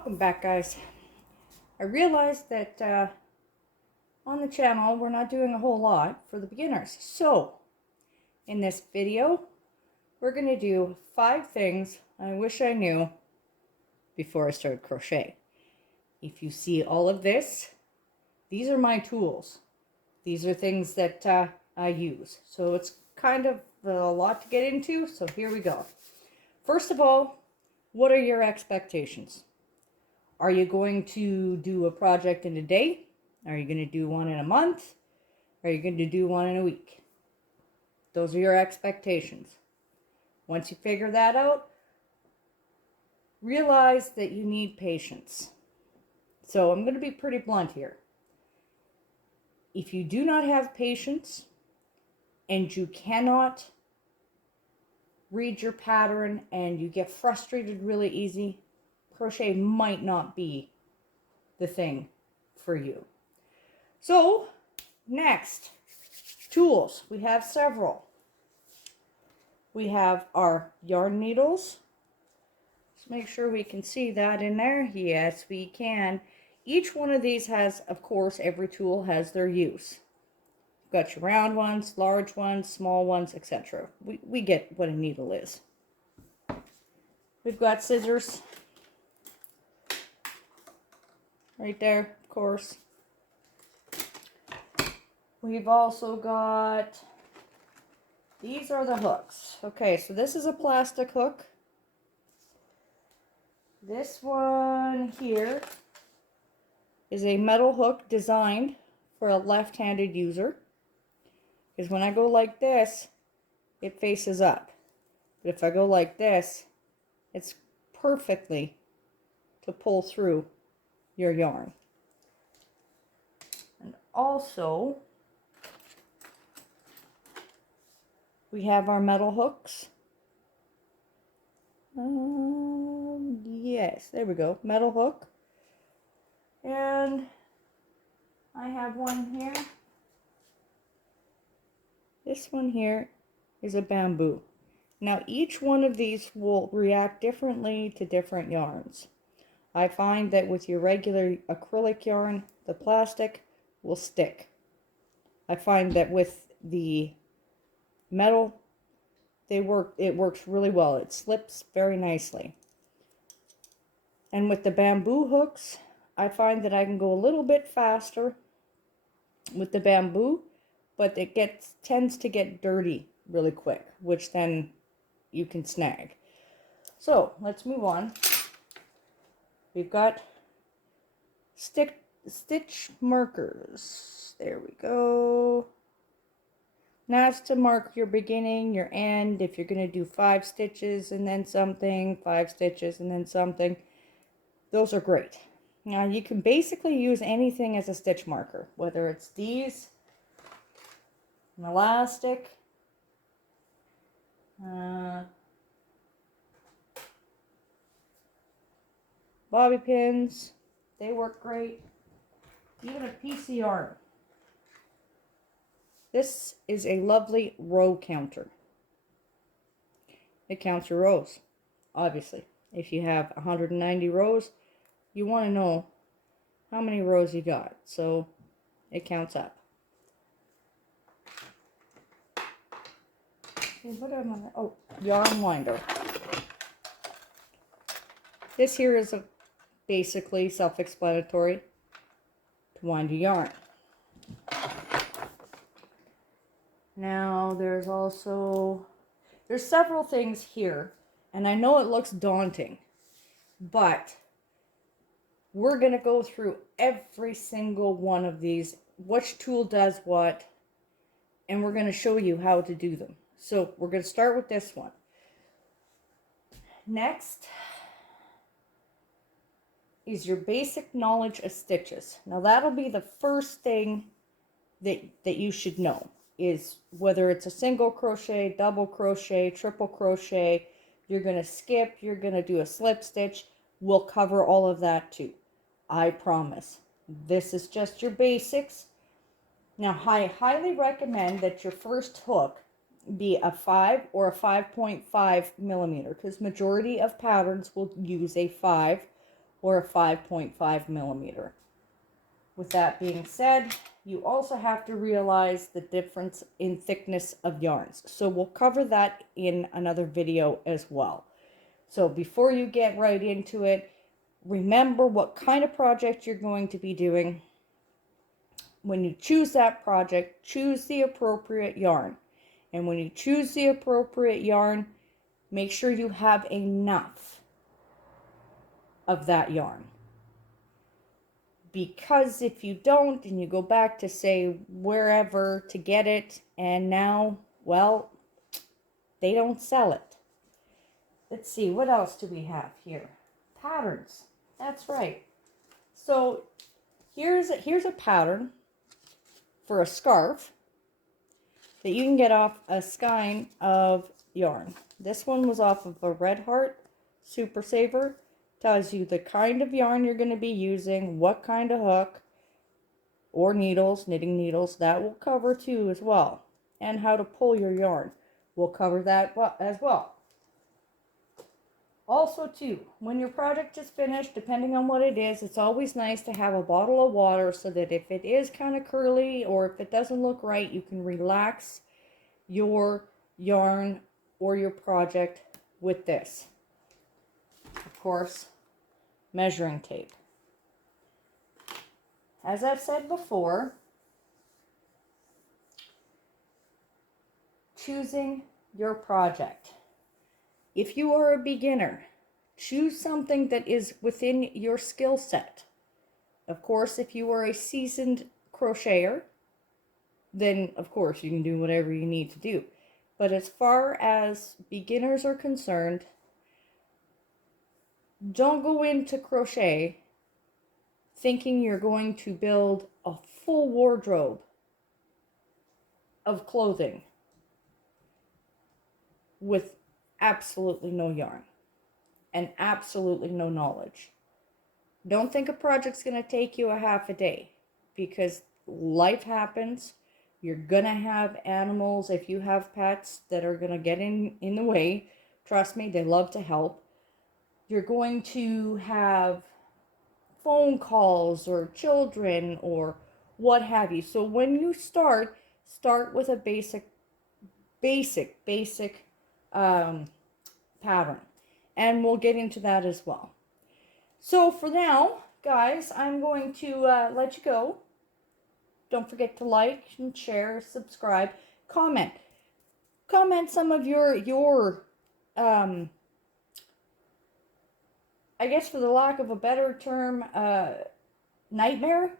Welcome back, guys. I realized that on the channel we're not doing a whole lot for the beginners. So in this video we're going to do 5 things I wish I knew before I started crochet. If you see all of this, these are my tools. These are things that I use. So it's kind of a lot to get into, so here we go. First of all, what are your expectations? Are you going to do a project in a day? Are you going to do one in a month? Are you going to do one in a week? Those are your expectations. Once you figure that out, realize that you need patience. So I'm going to be pretty blunt here. If you do not have patience and you cannot read your pattern and you get frustrated really easy, crochet might not be the thing for you. So next, tools. We have several. We have our yarn needles. Let's make sure we can see that in there. Yes, we can. Each one of these has, of course, every tool has their use. You've got your round ones, large ones, small ones, etc. We get what a needle is. We've got scissors. Right there, of course. We've also got, these are the hooks. Okay, so this is a plastic hook. This one here is a metal hook designed for a left-handed user. Because when I go like this, it faces up. But if I go like this, it's perfectly to pull through your yarn. And also, we have our metal hooks. Yes, there we go, metal hook. And I have one here. This one here is a bamboo. Now each one of these will react differently to different yarns. I find that with your regular acrylic yarn, the plastic will stick. I find that with the metal, it works really well. It slips very nicely. And with the bamboo hooks, I find that I can go a little bit faster with the bamboo, but it tends to get dirty really quick, which then you can snag. So let's move on. We've got stitch markers. There we go. Now it's to mark your beginning, your end. If you're going to do 5 stitches and then something, 5 stitches and then something, those are great. Now you can basically use anything as a stitch marker, whether it's these, an elastic, bobby pins, they work great. Even a piece of yarn. This is a lovely row counter. It counts your rows, obviously. If you have 190 rows, you want to know how many rows you got, so it counts up. What am I? Oh, yarn winder. This here is basically self-explanatory to wind your yarn. Now there's several things here, and I know it looks daunting, but we're going to go through every single one of these, which tool does what, and we're going to show you how to do them. So we're going to start with this one. Next is your basic knowledge of stitches. Now that'll be the first thing that you should know, is whether it's a single crochet, double crochet, triple crochet, you're going to skip, you're going to do a slip stitch. We'll cover all of that too. I promise. This is just your basics. Now I highly recommend that your first hook be a 5 or a 5.5 millimeter, because majority of patterns will use a 5 or a 5.5 millimeter. With that being said, you also have to realize the difference in thickness of yarns. So we'll cover that in another video as well. So before you get right into it, remember what kind of project you're going to be doing. When you choose that project, choose the appropriate yarn. And when you choose the appropriate yarn, make sure you have enough of that yarn. Because if you don't, and you go back to say wherever to get it, and now, well, they don't sell it. Let's see, what else do we have here? Patterns. That's right. So here's a pattern for a scarf that you can get off a skein of yarn. This one was off of a Red Heart Super Saver. Tells you the kind of yarn you're going to be using, what kind of hook or needles, knitting needles, that will cover too as well. And how to pull your yarn. We'll cover that as well. Also too, when your project is finished, depending on what it is, it's always nice to have a bottle of water so that if it is kind of curly or if it doesn't look right, you can relax your yarn or your project with this. Of course, measuring tape. As I've said before, choosing your project. If you are a beginner, choose something that is within your skill set. Of course, if you are a seasoned crocheter, then of course you can do whatever you need to do. But as far as beginners are concerned, don't go into crochet thinking you're going to build a full wardrobe of clothing with absolutely no yarn and absolutely no knowledge. Don't think a project's going to take you a half a day, because life happens. You're going to have animals, if you have pets, that are going to get in the way. Trust me, they love to help. You're going to have phone calls or children or what have you. So when you start with a basic pattern. And we'll get into that as well. So for now, guys, I'm going to let you go. Don't forget to like and share, subscribe, comment. Comment some of your I guess for the lack of a better term, nightmare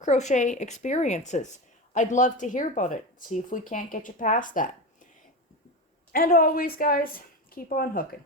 crochet experiences. I'd love to hear about it. See if we can't get you past that. And always, guys, keep on hooking.